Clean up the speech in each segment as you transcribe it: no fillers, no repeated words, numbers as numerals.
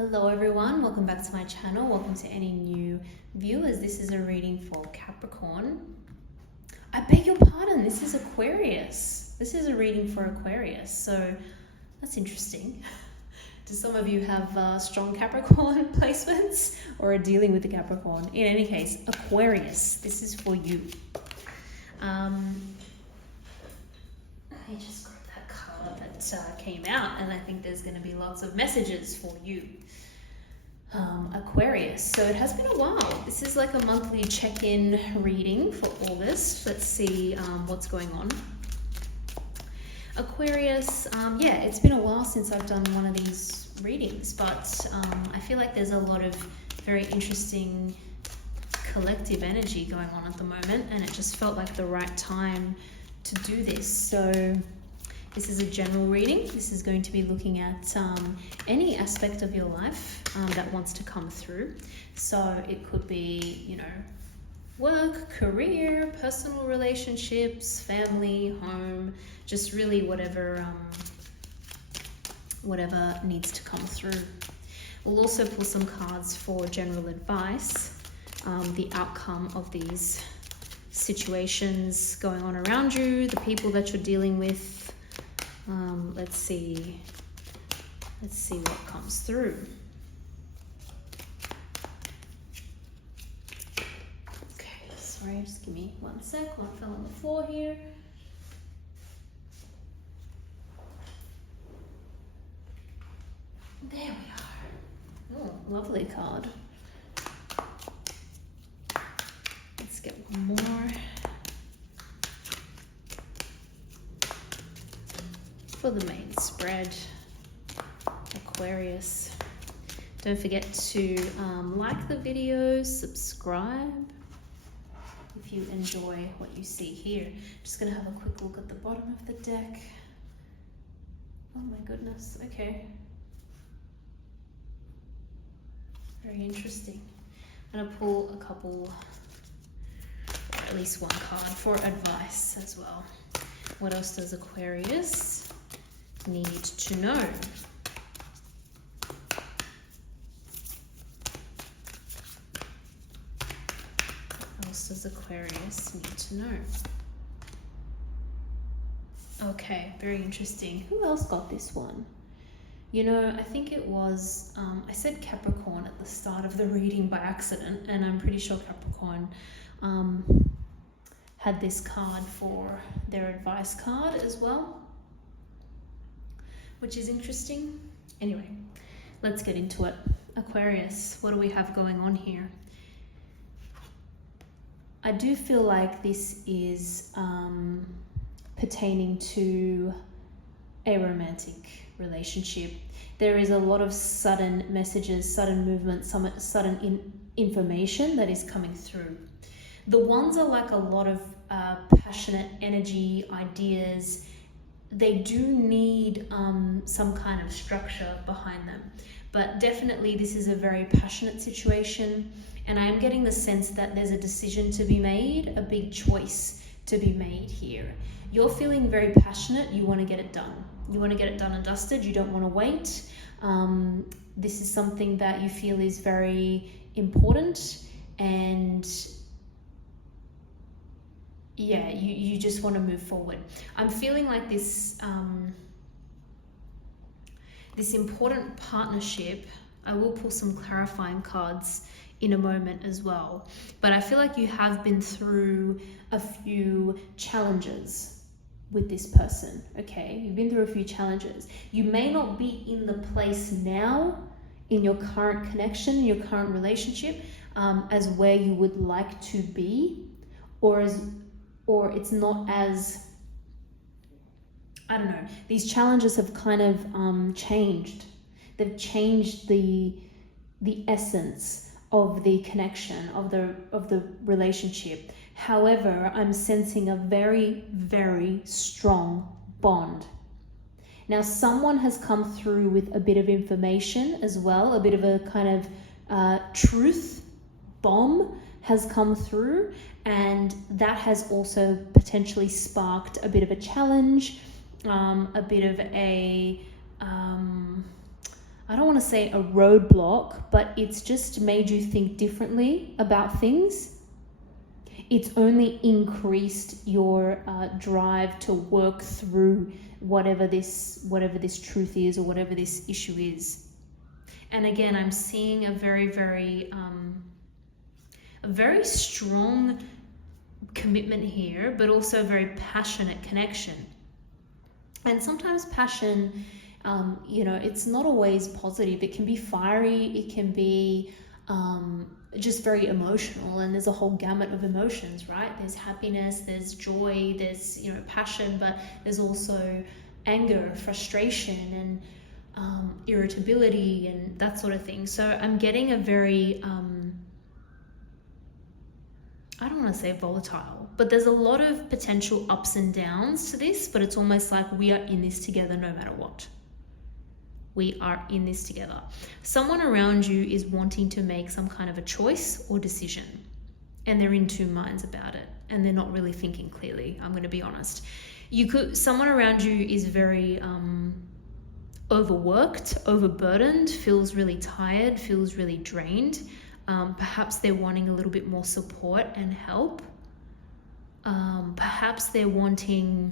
Hello everyone, welcome back to my channel. Welcome to any new viewers. This is a reading for Capricorn. I beg your pardon, this is Aquarius. This is a reading for Aquarius, so that's interesting. Do some of you have strong Capricorn placements or are dealing with the Capricorn? In any case, Aquarius, this is for you. I just grabbed that card that came out, and I think there's going to be lots of messages for you. Aquarius. So it has been a while. This is like a monthly check-in reading for August. Let's see what's going on. Aquarius, yeah, it's been a while since I've done one of these readings, but I feel like there's a lot of very interesting collective energy going on at the moment, and it just felt like the right time to do this. So this is a general reading. This is going to be looking at any aspect of your life that wants to come through. So it could be, you know, work, career, personal relationships, family, home, just really whatever needs to come through. We'll also pull some cards for general advice, the outcome of these situations going on around you, the people that you're dealing with. Let's see what comes through. Okay, sorry, just give me 1 sec while I fell on the floor here. There we are. Oh, lovely card. Let's get one more. For the main spread, Aquarius. Don't forget to like the video, subscribe if you enjoy what you see here. Just gonna have a quick look at the bottom of the deck. Oh my goodness, okay. Very interesting. I'm gonna pull a couple, or at least one card for advice as well. What else does Aquarius need to know? What else does Aquarius need to know? Okay, very interesting. Who else got this one? You know, I think it was, I said Capricorn at the start of the reading by accident, and I'm pretty sure Capricorn had this card for their advice card as well, which is interesting. Anyway, let's get into it. Aquarius, what do we have going on here? I do feel like this is pertaining to a romantic relationship. There is a lot of sudden messages, sudden movement, sudden information that is coming through. The ones are like a lot of passionate energy, ideas. They do need some kind of structure behind them, but definitely this is a very passionate situation, and I am getting the sense that there's a decision to be made, a big choice to be made here. You're feeling very passionate. You want to get it done. You want to get it done and dusted. You don't want to wait. This is something that you feel is very important, and yeah, you just want to move forward. I'm feeling like this this important partnership. I will pull some clarifying cards in a moment as well, but I feel like you have been through a few challenges with this person. Okay, you've been through a few challenges. You may not be in the place now in your current connection, your current relationship, as where you would like to be, or it's not as, I don't know, these challenges have kind of changed. They've changed the essence of the connection, of the relationship. However, I'm sensing a very, very strong bond. Now, someone has come through with a bit of information as well, a bit of a kind of truth bomb has come through, and that has also potentially sparked a bit of a challenge, a bit of a I don't want to say a roadblock, but it's just made you think differently about things. It's only increased your drive to work through whatever this truth is, or whatever this issue is. And again, I'm seeing a very strong commitment here, but also a very passionate connection. And sometimes passion, it's not always positive. It can be fiery, it can be just very emotional, and there's a whole gamut of emotions, right? There's happiness, there's joy, there's passion, but there's also anger, frustration, and irritability, and that sort of thing. So I'm getting a very I don't want to say volatile, but there's a lot of potential ups and downs to this, but it's almost like we are in this together no matter what. We are in this together. Someone around you is wanting to make some kind of a choice or decision, and they're in two minds about it, and they're not really thinking clearly. I'm going to be honest. Someone around you is very overworked, overburdened, feels really tired, feels really drained. Perhaps they're wanting a little bit more support and help. Perhaps they're wanting,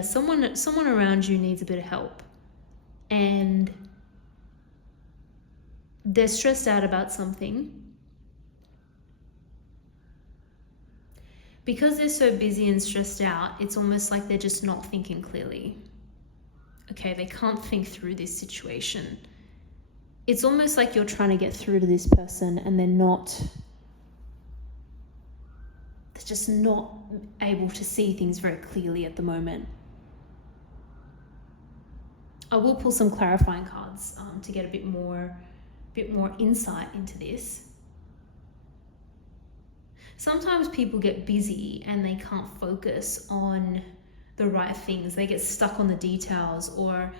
someone around you needs a bit of help, and they're stressed out about something. Because they're so busy and stressed out, it's almost like they're just not thinking clearly. Okay, they can't think through this situation. It's almost like you're trying to get through to this person, and they're just not able to see things very clearly at the moment. I will pull some clarifying cards to get a bit more insight into this. Sometimes people get busy and they can't focus on the right things. They get stuck on the details, or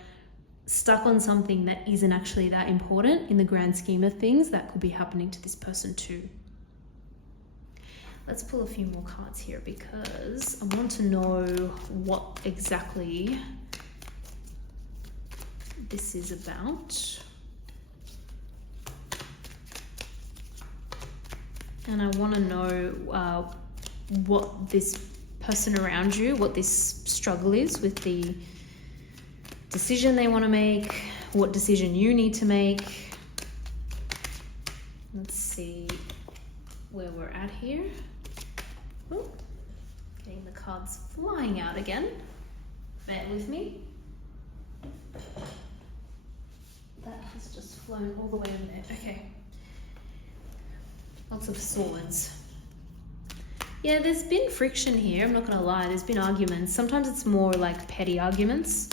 stuck on something that isn't actually that important in the grand scheme of things. That could be happening to this person too. Let's pull a few more cards here, because I want to know what exactly this is about. And I want to know what this person around you, what this struggle is with the decision they want to make, what decision you need to make. Let's see where we're at here. Oh, getting the cards flying out again. Bear with me. That has just flown all the way over there. Okay. Lots of swords. Yeah, there's been friction here, I'm not going to lie. There's been arguments. Sometimes it's more like petty arguments,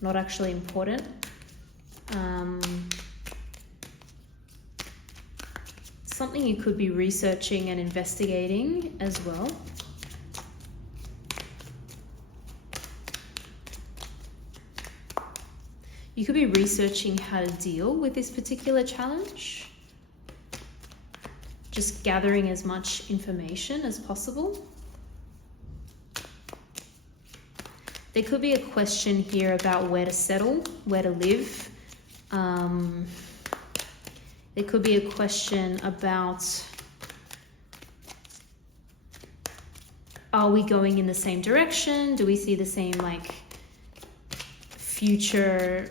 not actually important. Something you could be researching and investigating as well. You could be researching how to deal with this particular challenge. Just gathering as much information as possible. There could be a question here about where to settle, where to live. There could be a question about, are we going in the same direction? Do we see the same future?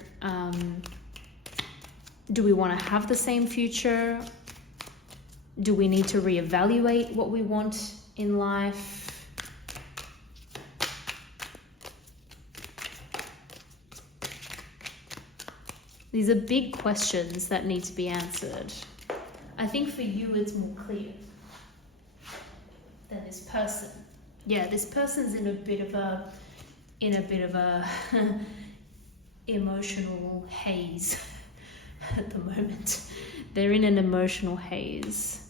Do we want to have the same future? Do we need to reevaluate what we want in life? These are big questions that need to be answered. I think for you it's more clear than this person. Yeah, this person's in a bit of a emotional haze at the moment. They're in an emotional haze.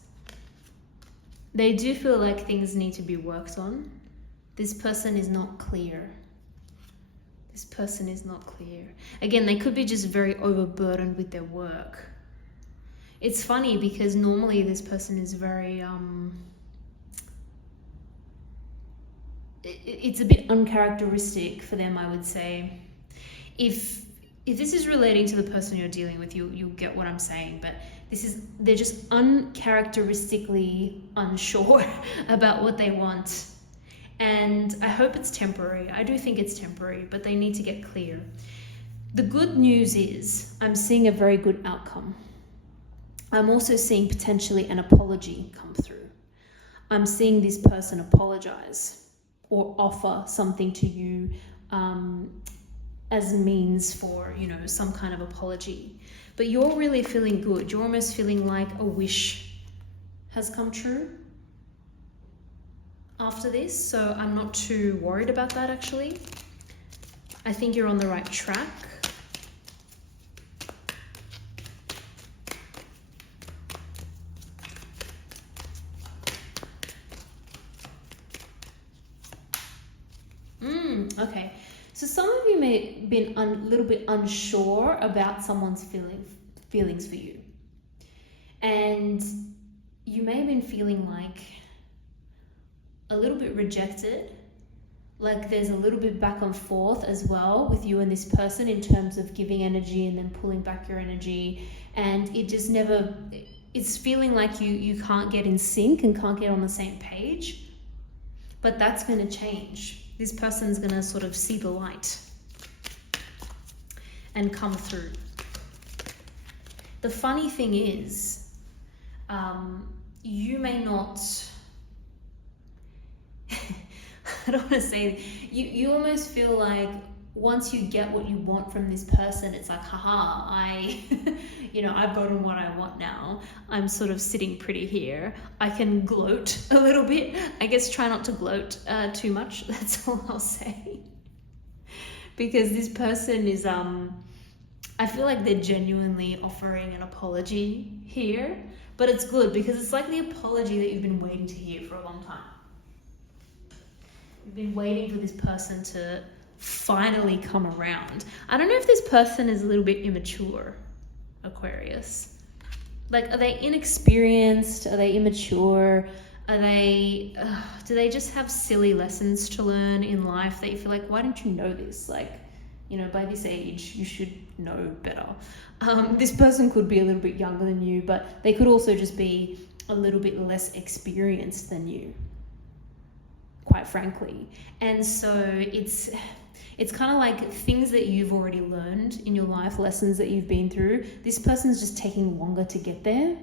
They do feel like things need to be worked on. This person is not clear. This person is not clear. Again, they could be just very overburdened with their work. It's funny because normally this person is very, it's a bit uncharacteristic for them, I would say. If this is relating to the person you're dealing with, you'll get what I'm saying, but they're just uncharacteristically unsure about what they want. And I hope it's temporary. I do think it's temporary, but they need to get clear. The good news is I'm seeing a very good outcome. I'm also seeing potentially an apology come through. I'm seeing this person apologize or offer something to you as a means for, some kind of apology. But you're really feeling good. You're almost feeling like a wish has come true after this. So I'm not too worried about that, actually. I think you're on the right track. Okay. So some of you may have been a little bit unsure about someone's feelings for you. And you may have been feeling like a little bit rejected, like there's a little bit back and forth as well with you and this person in terms of giving energy and then pulling back your energy. And it just it's feeling like you can't get in sync and can't get on the same page. But that's going to change. This person's going to sort of see the light and come through. The funny thing is, you may not, I don't want to say, you almost feel like once you get what you want from this person, it's like, haha, I've gotten what I want now. I'm sort of sitting pretty here. I can gloat a little bit. I guess try not to gloat too much. That's all I'll say. Because this person is, I feel like they're genuinely offering an apology here. But it's good because it's like the apology that you've been waiting to hear for a long time. You've been waiting for this person to finally come around. I don't know if this person is a little bit immature, Aquarius. Like, are they inexperienced? Are they immature? Do they just have silly lessons to learn in life that you feel like, why don't you know this? Like, by this age, you should know better. This person could be a little bit younger than you, but they could also just be a little bit less experienced than you, quite frankly. And so it's kind of like things that you've already learned in your life, lessons that you've been through. This person's just taking longer to get there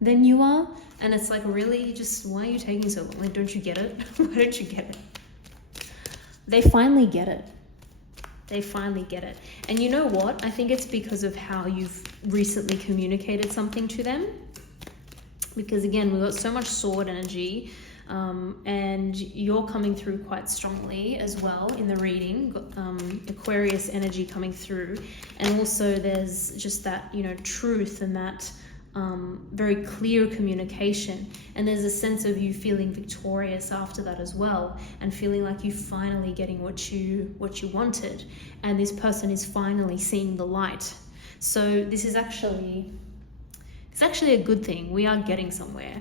than you are. And it's like, really, why are you taking so long? Like, don't you get it? Why don't you get it? They finally get it. They finally get it. And you know what? I think it's because of how you've recently communicated something to them. Because again, we've got so much sword energy. And you're coming through quite strongly as well in the reading, Aquarius energy coming through. And also there's just that, truth and that very clear communication. And there's a sense of you feeling victorious after that as well, and feeling like you're finally getting what you wanted. And this person is finally seeing the light. So this is actually a good thing. We are getting somewhere.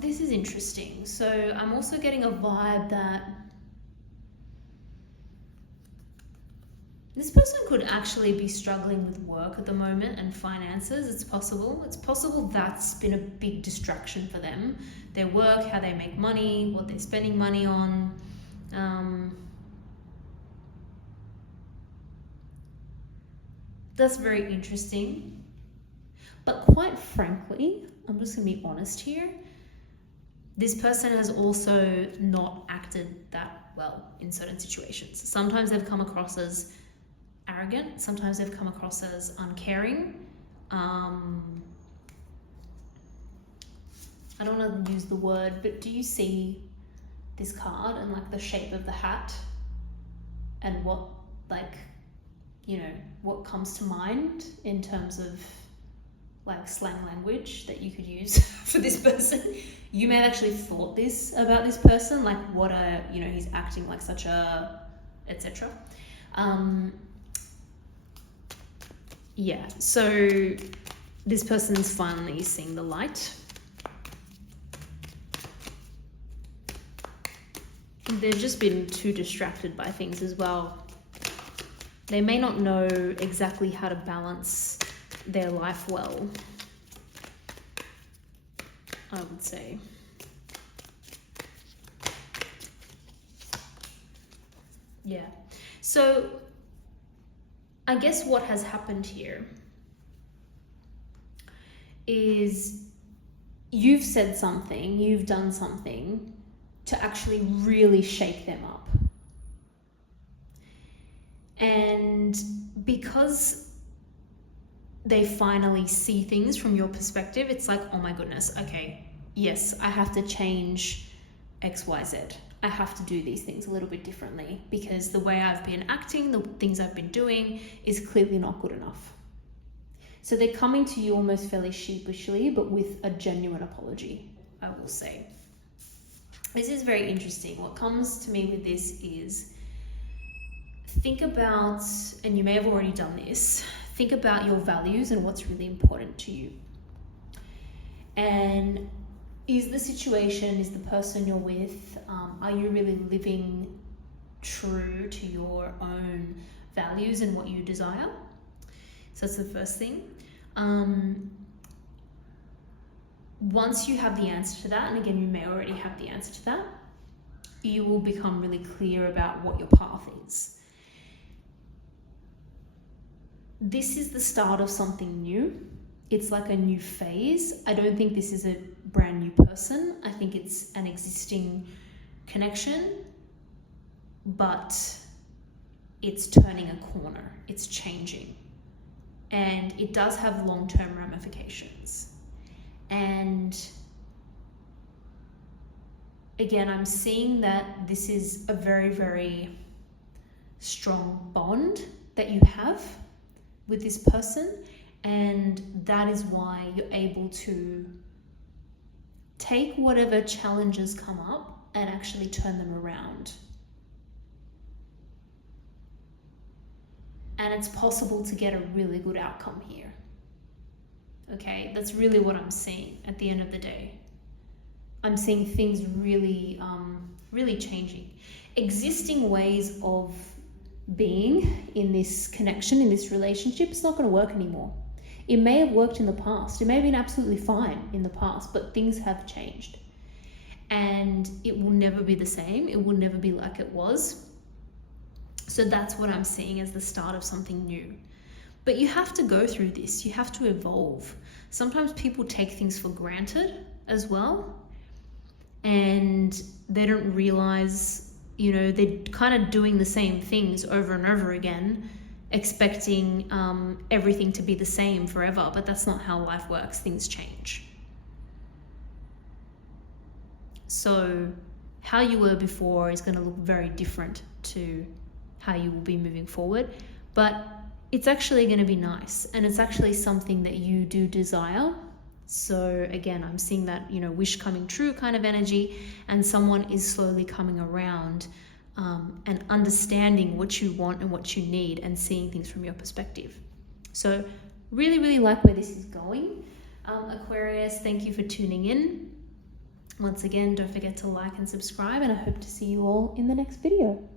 This is interesting. So I'm also getting a vibe that this person could actually be struggling with work at the moment and finances. It's possible. It's possible that's been a big distraction for them. Their work, how they make money, what they're spending money on. That's very interesting. But quite frankly, I'm just going to be honest here. This person has also not acted that well in certain situations. Sometimes they've come across as arrogant. Sometimes they've come across as uncaring. I don't want to use the word, but do you see this card and like the shape of the hat and what what comes to mind in terms of like slang language that you could use for this person? You may have actually thought this about this person, like he's acting like such a, etc. So this person's finally seeing the light. They've just been too distracted by things as well. They may not know exactly how to balance their life well, I would say. Yeah. So I guess what has happened here is you've said something, you've done something to actually really shake them up. And because they finally see things from your perspective, it's like, oh my goodness, okay, yes, I have to change X, Y, Z. I have to do these things a little bit differently because the way I've been acting, the things I've been doing is clearly not good enough. So they're coming to you almost fairly sheepishly, but with a genuine apology, I will say. This is very interesting. What comes to me with this is, think about, and you may have already done this, think about your values and what's really important to you. And is the situation, is the person you're with, are you really living true to your own values and what you desire? So that's the first thing. Once you have the answer to that, and again, you may already have the answer to that, you will become really clear about what your path is. This is the start of something new. It's like a new phase. I don't think this is a brand new person. I think it's an existing connection, but it's turning a corner. It's changing. And it does have long-term ramifications. And again, I'm seeing that this is a very, very strong bond that you have with this person. And that is why you're able to take whatever challenges come up and actually turn them around. And it's possible to get a really good outcome here. Okay, that's really what I'm seeing at the end of the day. I'm seeing things really, really changing. Existing ways of being in this connection, in this relationship, it's not going to work anymore. It may have worked in the past. It may have been absolutely fine in the past, but things have changed. And it will never be the same. It will never be like it was. So that's what I'm seeing as the start of something new. But you have to go through this. You have to evolve. Sometimes people take things for granted as well. And they don't realize, they're kind of doing the same things over and over again, expecting everything to be the same forever. But that's not how life works. Things change. So how you were before is going to look very different to how you will be moving forward. But it's actually going to be nice. And it's actually something that you do desire. So again, I'm seeing that, wish coming true kind of energy, and someone is slowly coming around and understanding what you want and what you need and seeing things from your perspective. So really, really like where this is going. Aquarius, thank you for tuning in. Once again, don't forget to like and subscribe, and I hope to see you all in the next video.